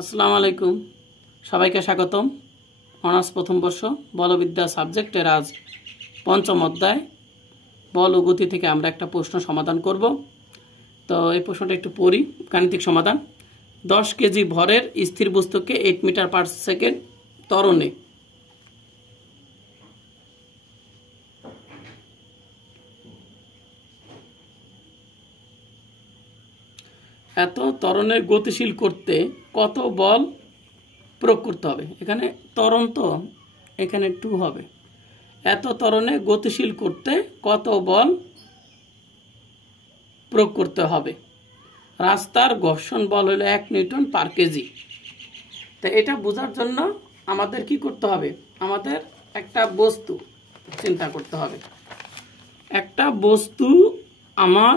আসসালামু আলাইকুম, সবাইকে স্বাগতম। অনার্স প্রথম বর্ষ বলবিদ্যা সাবজেক্টের আজ পঞ্চম অধ্যায় বল ও গতি থেকে আমরা একটা প্রশ্ন সমাধান করব। তো এই প্রশ্নটা একটু পড়ি। গাণিতিক সমাধান। 10 কেজি ভরের স্থির বস্তুকে 8 মিটার পার সেকেন্ড ত্বরণে এত ত্বরণে গতিশীল করতে কত বল প্রয়োগ করতে হবে। এখানে ত্বরণ, তো এখানে 2 হবে। এত ত্বরণে গতিশীল করতে কত বল প্রয়োগ করতে হবে। রাস্তার ঘর্ষণ বল হলো 1 নিউটন পার কেজি। তো এটা বোঝার জন্য আমাদের কি করতে হবে, আমাদের একটা বস্তু চিন্তা করতে হবে। একটা বস্তু, আমার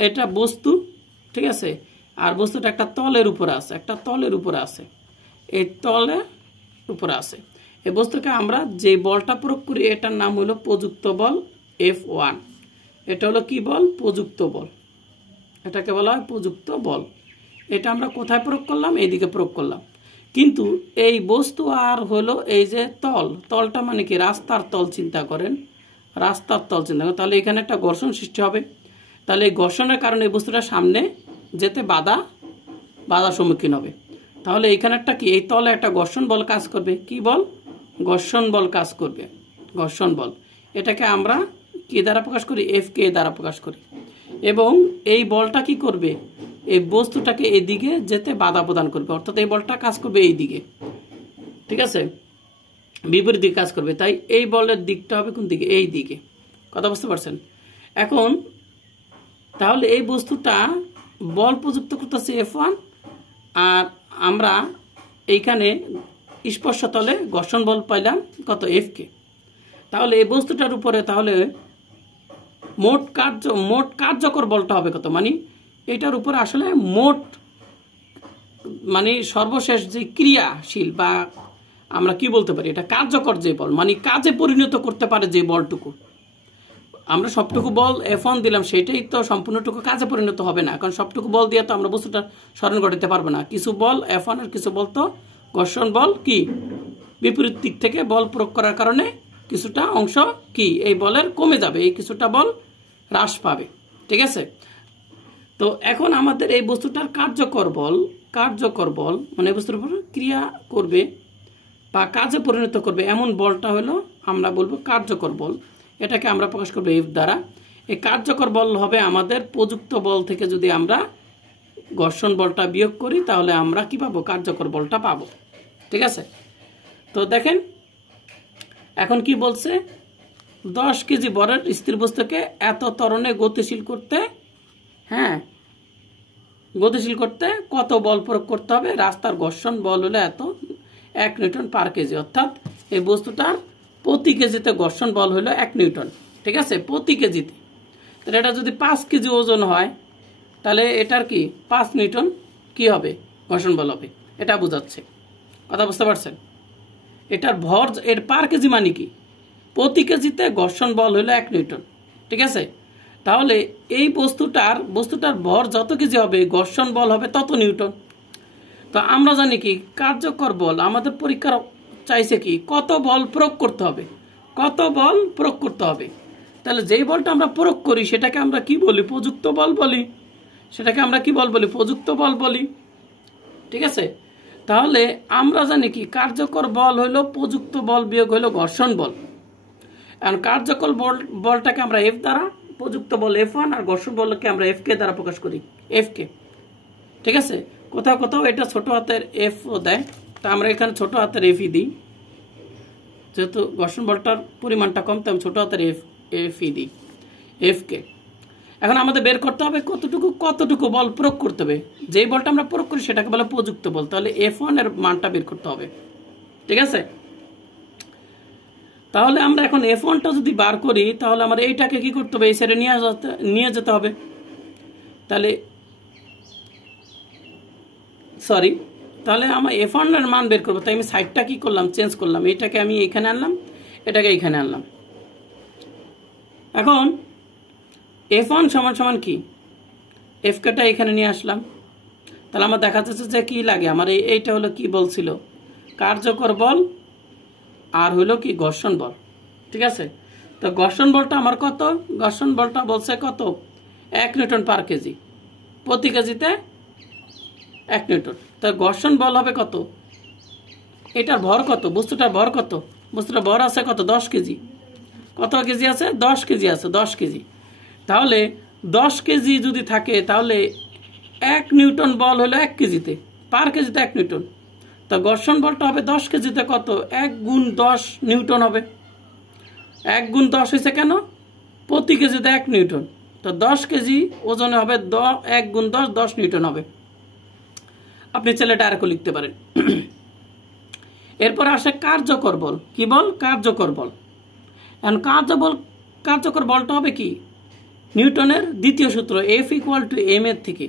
এটা বস্তু, ঠিক আছে, আর বস্তুটা একটা তলের উপরে আছে, একটা তলের উপরে আছে, এই তলের উপরে আছে। এই বস্তুকে আমরা যে বলটা প্রয়োগ করি এটার নাম হলো প্রযুক্ত বল F1। এটা হলো কি বল? প্রযুক্ত বল। এটাকে বলা হয় প্রযুক্ত বল। এটা আমরা কোথায় প্রয়োগ করলাম? এইদিকে প্রয়োগ করলাম। কিন্তু এই বস্তু আর হলো এই যে তলটা মানে কি? রাস্তার তল চিন্তা করেন, রাস্তার তল চিন্তা করেন। তাহলে এখানে একটা ঘর্ষণ সৃষ্টি হবে। তাহলে এই ঘর্ষণের কারণে এই বস্তুটা সামনে যেতে বাধা সম্মুখীন হবে। তাহলে এখানে একটা কি, এই তলে একটা ঘর্ষণ বল কাজ করবে। কি বল? ঘর্ষণ বল কাজ করবে, ঘর্ষণ বল। এটাকে আমরা কি দ্বারা প্রকাশ করি? FK দ্বারা প্রকাশ করি। এবং এই বলটা কি করবে? এই বস্তুটাকে এদিকে যেতে বাধা প্রদান করবে, অর্থাৎ এই বলটা কাজ করবে এই দিকে, ঠিক আছে, বিপরীত দিকে কাজ করবে। তাই এই বলের দিকটা হবে কোন দিকে? এই দিকে। কথা বুঝতে পারছেন? এখন তাহলে এই বস্তুটা বল প্রযুক্ত করতেছে F1, আর আমরা এইখানে স্পর্শ তলে ঘর্ষণ বল পাইলাম কত? FK। তাহলে এই বস্তুটার উপরে তাহলে মোট কার্যকর বলটা হবে কত? মানে এটার উপরে আসলে মোট, মানে সর্বশেষ যে ক্রিয়াশীল, বা আমরা কি বলতে পারি, এটা কার্যকর যে বল, মানে কাজে পরিণত করতে পারে যে বলটুকু। আমরা সবটুকু বল F1 দিলাম, সেটাই তো সম্পূর্ণটুকু কাজে পরিণত হবে না, কারণ সবটুকু বল দিয়ে তো আমরা বস্তুটা স্মরণ ঘটাতে পারবো না। কিছু বল F1 আর কিছু বল তো ঘর্ষণ বল, কি বিপরীত দিক থেকে বল প্রয়োগ করার কারণে কিছুটা অংশ কি এই বলের কমে যাবে, এই কিছুটা বল হ্রাস পাবে, ঠিক আছে। তো এখন আমাদের এই বস্তুটার কার্যকর বল মানে বস্তুর উপর ক্রিয়া করবে বা কাজে পরিণত করবে এমন বলটা হলো আমরা বলবো কার্যকর বল। এটাকে আমরা প্রকাশ করবো F দ্বারা। এই কার্যকর বল হবে আমাদের প্রযুক্ত বল থেকে যদি আমরা ঘর্ষণ বলটা বিয়োগ করি, তাহলে আমরা কি পাবো? কার্যকর বলটা পাবো, ঠিক আছে। তো দেখেন এখন কি বলছে, 10 কেজি ভরের স্থির বস্তুকে এত ত্বরণে গতিশীল করতে কত বল প্রয়োগ করতে হবে। রাস্তার ঘর্ষণ বল হলো 1 নিউটন পার কেজি, অর্থাৎ এই বস্তুটার প্রতি কেজিতে ঘর্ষণ বল হলো 1 নিউটন, ঠিক আছে, প্রতি কেজিতে। তাহলে এটা যদি 5 কেজি ওজন হয়, তাহলে এটার কি 5 নিউটন কি হবে? ঘর্ষণ বল হবে। এটা বোঝাচ্ছে, কথা বুঝতে পারছেন? এটার ভর, এর পার কেজি মানে কি? প্রতি কেজিতে ঘর্ষণ বল হলো 1 নিউটন, ঠিক আছে। তাহলে এই বস্তুটার ভর যত কেজি হবে, ঘর্ষণ বল হবে তত নিউটন। তো আমরা জানি কি কার্যকর বল, আমাদের পরীক্ষার চাইছে কি কত বল প্রয়োগ করতে হবে, কত বল প্রয়োগ করতে হবে। তাহলে যেই বলটা আমরা প্রয়োগ করি সেটাকে আমরা কি বলি? প্রযুক্ত বল বলি। সেটাকে আমরা কি বল বলি? প্রযুক্ত বল বলি, ঠিক আছে। তাহলে আমরা জানি কি কার্যকর বল হলো প্রযুক্ত বল বিয়োগ হলো ঘর্ষণ বল। আর কার্যকর বলটাকে আমরা F দ্বারা, প্রযুক্ত বল F1, আর ঘর্ষণ বলকে আমরা FK দ্বারা প্রকাশ করি, FK, ঠিক আছে। কোথাও এটা ছোট হাতের F ও দেয়, তা আমরা এখানে ছোট হাতের F দিই, যেহেতু ঘর্ষণ বলটার পরিমাণটা কম, তাই ছোট হাতের F দিই, FK। এখন আমাদের বের করতে হবে কতটুকু বল প্রয়োগ করতে হবে। যেই বলটা আমরা প্রয়োগ করি সেটাকে বলে প্রযুক্ত বল। তাহলে F1 এর মানটা বের করতে হবে, ঠিক আছে। তাহলে আমরা এখন F1টা যদি বার করি, তাহলে আমরা এইটাকে কি করতে হবে? এই সাইডে নিয়ে যেতে হবে। তাহলে তাহলে আমার F1 এর মান বের করবো, তাই আমি সাইডটা কি করলাম? চেঞ্জ করলাম। এইটাকে আমি এখানে আনলাম, এটাকে এখানে আনলাম। এখন F1 সমান কি? FKটা এখানে নিয়ে আসলাম। তাহলে আমার দেখা যাচ্ছে যে কি লাগে, আমার এইটা হলো কি বলছিল, কার্যকর বল আর হলো কি ঘর্ষণ বল। ঠিক আছে, তো ঘর্ষণ বলটা আমার কত, ঘর্ষণ বলটা বলছে কত 1 নিউটন পার কেজি, প্রতি কেজিতে 1 নিউটন। তো ঘর্ষণ বল হবে কত, এটার ভর কত, বস্তুটার ভর কত, বস্তুটার ভর আছে কত 10 কেজি, কত কেজি আছে 10 কেজি আছে, 10 কেজি। তাহলে 10 কেজি যদি থাকে তাহলে 1 নিউটন বল হলো 1 কেজিতে, পার কেজিতে 1 নিউটন। তো ঘর্ষণ বলটা হবে 10 কেজিতে কত 1 গুণ 10 নিউটন হবে। 1 গুণ 10 হয়েছে কেন, প্রতি কেজিতে 1 নিউটন। তো 10 কেজি ওজনে হবে 1 গুণ 10 10 নিউটন হবে। আপনি চাইলে ডাইরেক্ট লিখতে পারেন। এরপর আসে কার্যকর বল, কি বল, কার্যকর বল। এখন কার্যকর বলটা হবে কি, নিউটনের দ্বিতীয় সূত্র F = m এর থেকে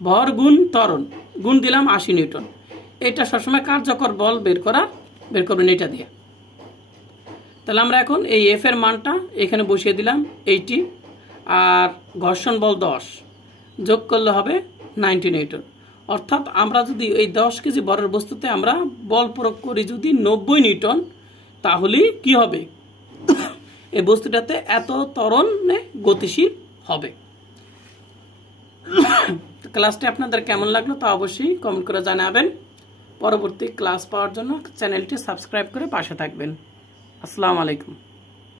ভর গুণ ত্বরণ, গুণ দিলাম 80 নিউটন। এটা সবসময় কার্যকর বল বের করবেন এটা দিয়ে। তাহলে আমরা এখন এই F এর মানটা এখানে বসিয়ে দিলাম 80, আর ঘর্ষণ বল 10, যোগ করলে হবে 90 নিউটন। অর্থাৎ আমরা যদি এই 10 কেজি ভরের বস্তুতে আমরা বল প্রয়োগ করি যদি 90 নিউটন, তাহলে কি হবে, এই বস্তুটাতে এত ত্বরণে গতিশীল হবে। ক্লাসটি আপনাদের কেমন লাগলো তা অবশ্যই কমেন্ট করে জানাবেন। পরবর্তী ক্লাস পাওয়ার জন্য চ্যানেলটি সাবস্ক্রাইব করে পাশে থাকবেন। আসসালামু আলাইকুম।